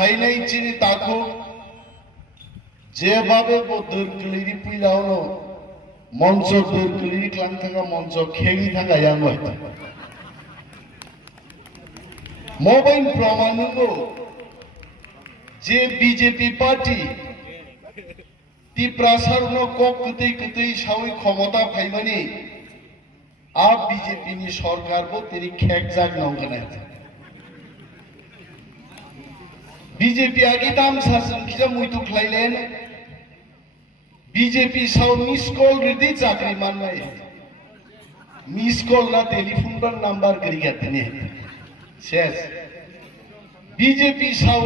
ফাইনাই চিনি তাকো যেভাবে দোরকলিরি পুইলাওনো মঞ্চ দোরকলিরি ক্লাং থাকা মঞ্চ খেগি থাকা yang হয়তো মোবাইল প্রমাণগো যে বিজেপি পার্টি তি প্রাসারনো কক কতই কতই সাউই ক্ষমতা ফাইমানি আ বিজেপি নি সরকার বো তিনি খেক জাগ নংখানাই বিজেপি আগে দাম শাসন কিজা মুইতু খ্লাইলেন বিজেপি সাউ মিস কল রেডি চাকরি মাননাই মিস কল না টেলিফোন বার নাম্বার করিয়া তিনি শেষ বিজেপি সাউ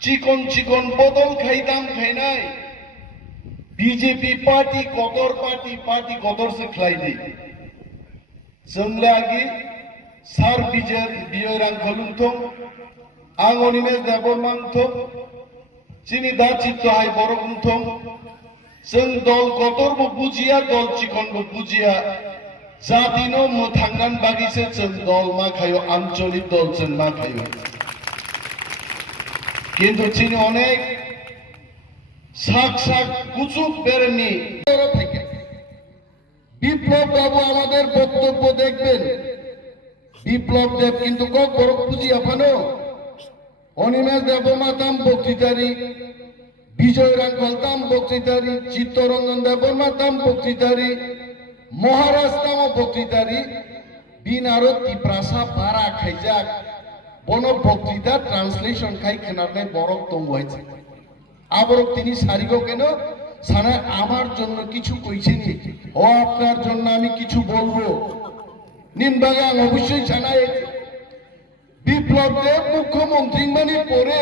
চিকন চিকন বদল খাইতাম খাইনাই বিজেপি পার্টি কতর সে খ্লাই দেই जोंले आगे सार बिजय रां खलुंथं आं अनिमेष देबरमानथं चिनि दा चित्त हाय बरगुंथं जों दल कतरबो बुजिया दल चिकनबो बुजिया जादिनो थांनान बागिसे जों दल मा खायो आंचलिक दल जों मा खायो किन्तु चिनि अनेक साक साक गुचुक बेरेनि বিপ্লব বাবু আমাদের বক্তব্য দেখবেন বিপ্লব দেব কিন্তু কক বড় বুঝিয়া পানো অনিমেষ দেবমাতাম বক্তৃতারি বিজয় রাঙ্গলতাম বক্তৃতারি চিত্তরঞ্জন দেবমাতাম বক্তৃতারি মহারাজতাম বক্তৃতারি বিন আরো তিপ্রাসা পারা খাইজাক বন বক্তৃতা ট্রান্সলেশন খাই খেনারনাই বরক দংবাইছে আবরক তিনি সারিগো কেন সানা আমার জন্য কিছু কইছেনি ও আপনার জন্য আমি কিছু বলবো নিনবাগা অবশ্যই জানাই বিপ্লব দেব মুখ্যমন্ত্রী মানে পরে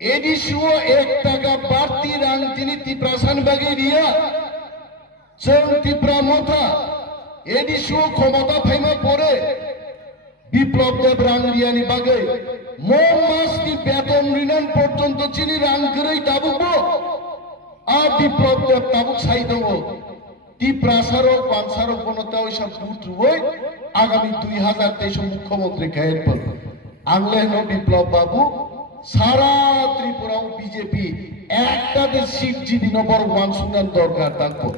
এডিসিও 1 টাকা বাড়তি রাং তিনি তিপ্রাসান বাগে দিয়া চং তিপ্রা মথা এডিসিও ক্ষমতা ফাইমা পরে বিপ্লব দেব রাং রিয়ানি বাগে মোম মাস কি বেতন ঋণন পর্যন্ত চিনি রাং করেই দাবুবো আর বিপ্লব দেব তাবুক সাই দেব তি প্রাসারক পানসারক বনতে ওই সব বুথ আগামী 2023 মুখ্যমন্ত্রী খায়ের পর আংলেন বিপ্লব বাবু সারা ত্রিপুরাও বিজেপি একটা সিট জিদি নম্বর 1 শুনান দরকার থাকবো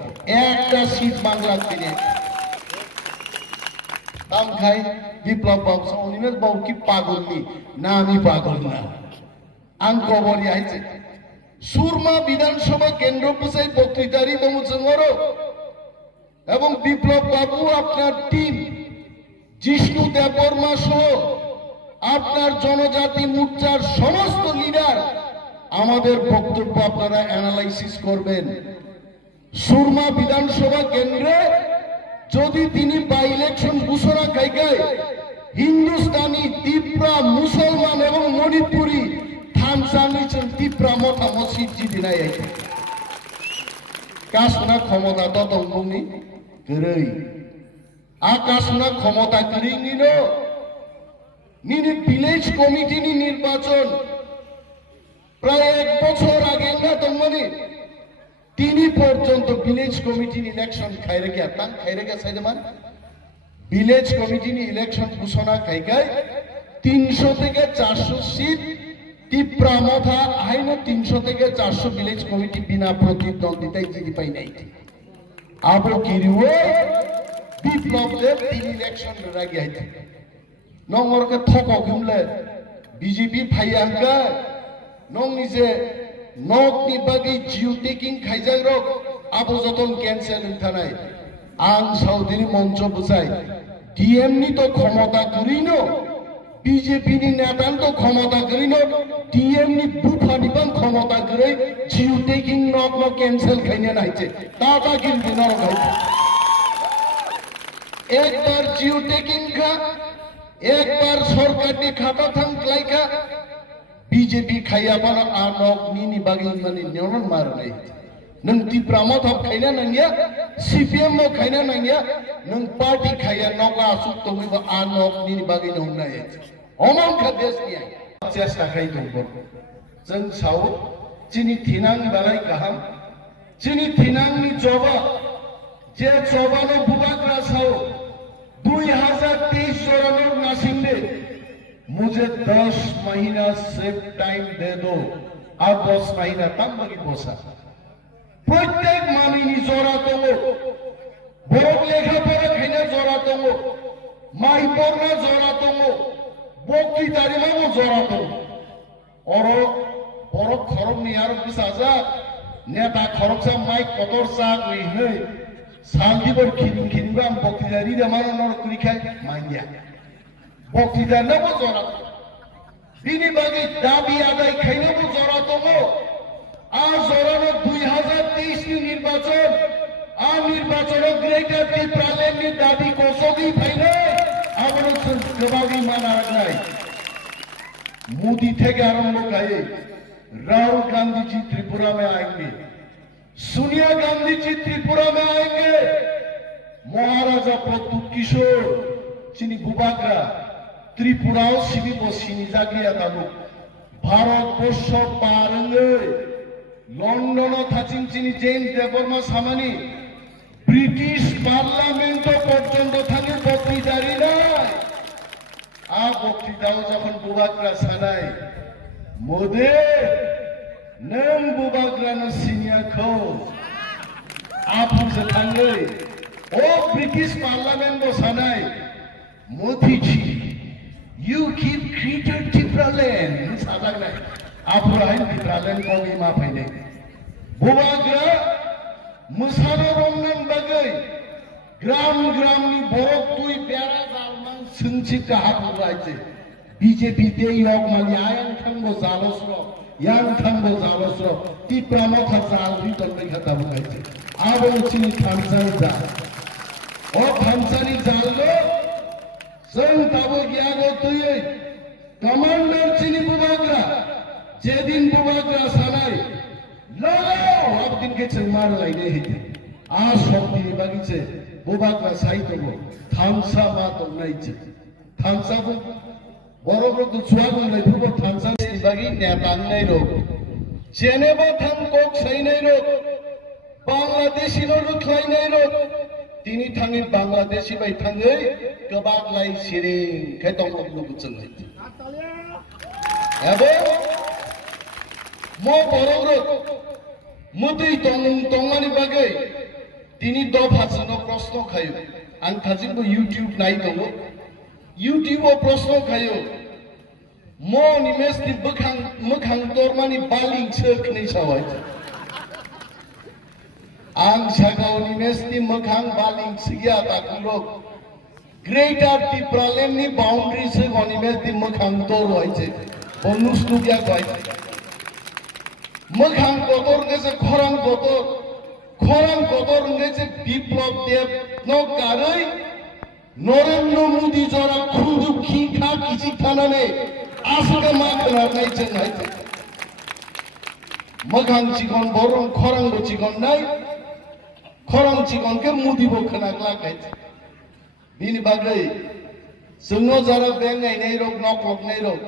একটা সিট বাংলা থেকে দাম খাই বিপ্লব বাবু অনিমেষ বাবু কি পাগল নি না আমি পাগল না আং খবরই আইছে সুরমা বিধানসভা কেন্দ্র পুসাই বক্তৃতারি বমুচঙ্গরো এবং বিপ্লব বাবু আপনার টিম জিষ্ণু দেববর্মা সহ আপনার জনজাতি মোর্চার সমস্ত লিডার আমাদের বক্তব্য আপনারা অ্যানালাইসিস করবেন সুরমা বিধানসভা কেন্দ্রে যদি তিনি বাই ইলেকশন ঘোষণা খাইগায় হিন্দুস্তানি তিপ্রা মুসলমান এবং মণিপুরি থানসানিচন তিপ্রা মথা মসজিদ জিদি নাই কাশনা ক্ষমতা দতঙ্গনি গরৈ আকাশনা ক্ষমতা গরৈ নিনো নিনি ভিলেজ কমিটি নি নির্বাচন প্রায় 1 বছর আগে না তমনি তিনি পর্যন্ত ভিলেজ কমিটি ইলেকশন খাইরে কে তান খাইরে কে সাইদমান ভিলেজ কমিটি ইলেকশন ঘোষণা খাইগায় 300 থেকে 400 সিট তিপ্রা মথা আইনো 300 থেকে 400 ভিলেজ কমিটি বিনা প্রতিদ্বন্দ্বিতায় জিতি পাই নাই আবো কিরিও বিপ্লব দেব তিনি ইলেকশন রাগি আইতে নংরকে ঠক গমলে বিজেপি ফাইয়াঙ্গা নং নিজে নকনি বাগি জিও টেকিং খাইজাই রক আবো যতন ক্যান্সেল থানাই আং সাউদিনি মঞ্চ বুঝাই ডিএম নি তো ক্ষমতা করিনো বিজেপি নি নেতান তো ক্ষমতা করিনো ডিএম নি বুফানি বান ক্ষমতা করে জিও টেকিং নক ন ক্যান্সেল খাইনে নাইছে টাটা কিন দিনর ভাই একবার জিও টেকিং খা একবার সরকারি খাতা থাম লাইকা বিজেপি খাইয়া বান আ নক নিনি বাগি মানে নিয়ন মার নাই नों तिप्रा मथाब खायना नांगिया सीपीएम मो खायना नांगिया नों पार्टी खाया नगा सुख तंगैबो आ नक नि बागै नंनाय अमन का देश नि चेष्टा खाय दंबो जों साव चिनि थिनां बालाय गाहाम चिनि थिनां नि जबा जे जबानो बुबाग्रा साव 2023 जरानो नासिंदे मुझे 10 महीना सेफ टाइम दे दो और 10 महीना तक बगी बोसा प्रत्येक मामिनी जरा दंगो बरक लेखा पढ़ा खाइना जरा दंगो माइ पढ़ना जरा दंगो बक्तृतारि मावो जरा दंगो अरो बरक खरब नि आरो बिसाजा नेता खरबसा माइ कतर साग नै सानदिबर खिरिं खिरिंबा बक्तृतारि मानो नर कुरिखाय माइया बक्तृता नबो जरा बिनि बागै दाबि आदाय खाइनोबो जरा दंगो আর জরানো 2023 नि निर्वाचन आ निर्वाचन ग्रेटर ত্রিপুরাল্যান্ডनि दाबी कोसोगी फाइने आबारो गोबावि मानाराय मोदी থেকে आरंभ करे राहुल गांधी जी त्रिपुरा में आएंगे सोनिया गांधी जी त्रिपुरा में आएंगे महाराजा प्रताप किशोर चिनी बुबाग्रा त्रिपुराओ सिबि बसिनि जागिया दाबो भारत वर्ष पारंगे लंडन थाचिंचिनी जेम्स देबर्मा सामानी ब्रिटिश पार्लामेंट पर्यन्त थांगे बक्तृतारि नाय आ बक्तृताओ जखन बुबाग्रा सानाय मोदे नों बुबाग्रानो सिनियाखौ आफुजो थाङै ओ ब्रिटिश पार्लामेंट सानाय मोदीजी you keep created Tipraland साजागनाय आफुराहाय Tipraland कवि मा फैने बुबाग्रा मोसानो रंनान बागै ग्राम ग्रामनि बरक तुई बेरा जालमान सोंथि काहाफुरायचे बीजेपी ते योग मालि आयां थांगो जालस्र यां थांगो जालस्र टिप्रामो खाजालि दन्दै खाता बुगायचे आबो चिनि थामसानि जा ओ थामसानि जाललो जों दाबो गियागो तुयै कमांडर चिनि बुबाग्रा जेदिन बुबाग्रा सानाय लगाओ अब दिन के चंगमार लाइने हिते आ शक्ति बागिचे बुबाग्रा साइतगो थामसा मा दंनायचे थामसा बो बरबो तो छुआ गंदै फुबो थामसा बागि नेतांनाय रो जेनेबा थांकोक सैनाय रो बांलादेशी नो रुख्लायनाय रो तिनि थांनि बांलादेशी बाय थाङै गोबाग्लाय सिरिं खाय दंग लुगु चंगै एबो मो बरगरो मुदै तंगमानि बागै तिनि दफाजोनो प्रश्न खायो आं थाजिमबो यूट्यूब नाय दङ यूट्यूब प्रश्न खायो मो निमेसनि मोखां दरमानि बालिं सोखनै सावाय आं सागाव निमेसनि मोखां बालिं सिगिया ताकुलो ग्रेटर टिप्रालेन्डनि बाउन्ड्री से निमेसनि मोखां दर होयছে अनुष्णुबिया गाय मोखां गदर गेसे खरां गदर गेसे बिप्लब देव नो गारै नरेन्द्र मोदी जरा खुंदु खिखा किसि थानानै आसगा मा खोनानाय जोंहाय मोखां चिकन बरं खरां चिकन नाय खरां चिकन के मोदी बो खोनाग्लागाय बिनि बागै जोंनो जरा बें गायनाय रग नकलबनाय रग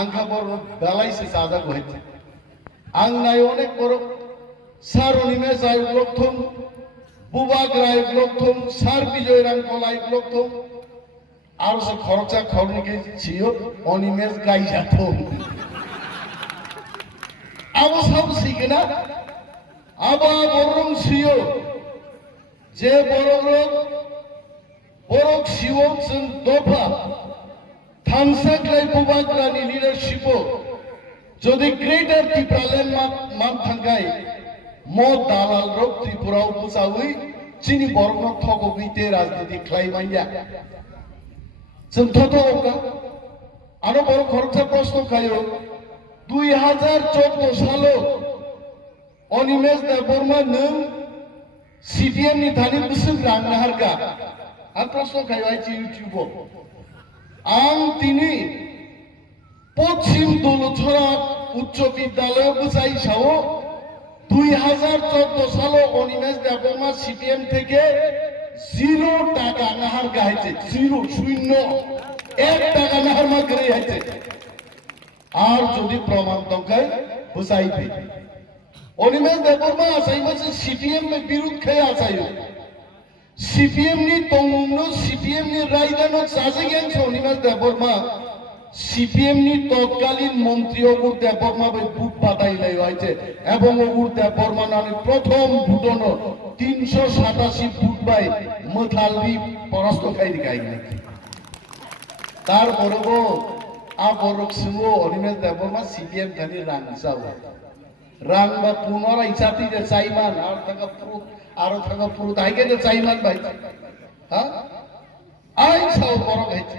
आंखा बर बेलायसे जाजागौ है आं नाय अनेक बर सारनि में जाय ब्लकथम बुबाग्राय ब्लकथम सार बिजय रांकलाय ब्लकथम आरो से खरचा खरनि के छियो अनिमेस गायजाथम आबो सब सिगना आबा बरं सियो जे बरक सियो जों दफा थांसाख्लाय बुबाग्रानि लिडारशिपो যদি গ্রেটার টিপ্রালেন্ড মান थांगाय मो दालाल रक त्रिपुराव बुजावै चिनि बरक थगबिते राजनीति ख्लायमाया जोंथ' दंगा आरो बर खरचा प्रश्न खायो 2014 सालो अनिमेश देबबर्मा नों सीपीएम नि थानि बोसोर रांनो हारगा आं प्रश्न खायो आइछि यूट्यूबआव आं तिनि पश्चिम दौलतछरा उच्च विद्यालय बुझाई साओ 2014 सालो अनिमेश देबबर्मा सीपीएम থেকে 0 টাকা নাহার গাইছে 0 শূন্য 1 টাকা নাহার মা করে আছে আর যদি প্রমাণ দঙ্কায় বুঝাইবে অনিমেশ দেববর্মা আসাইবাছে सीपीएम में विरोध खाय आसायो सीपीएम नि तंगनो सीपीएम नि रायदानो साजे ग्यान अनिमेश देबबर्मा সিপিএম নি তৎকালীন মন্ত্রী অগুর দেববর্মা বুট পাতাইলাই হয়েছে এবং অগুর দেববর্মা নামে প্রথম ভুটন 387 ফুট বাই মথালি পরাস্ত খাই দিকাই নাকি তারপরে গো আবরক সিংহ অনিমেষ দেববর্মা সিপিএম খানি রাংসাও রাং বা পুনরায় ইচ্ছাতি যে চাইমান আর থাকা পুরুত আইকে যে চাইমান ভাই হ্যাঁ আই সাও বড় খাইছে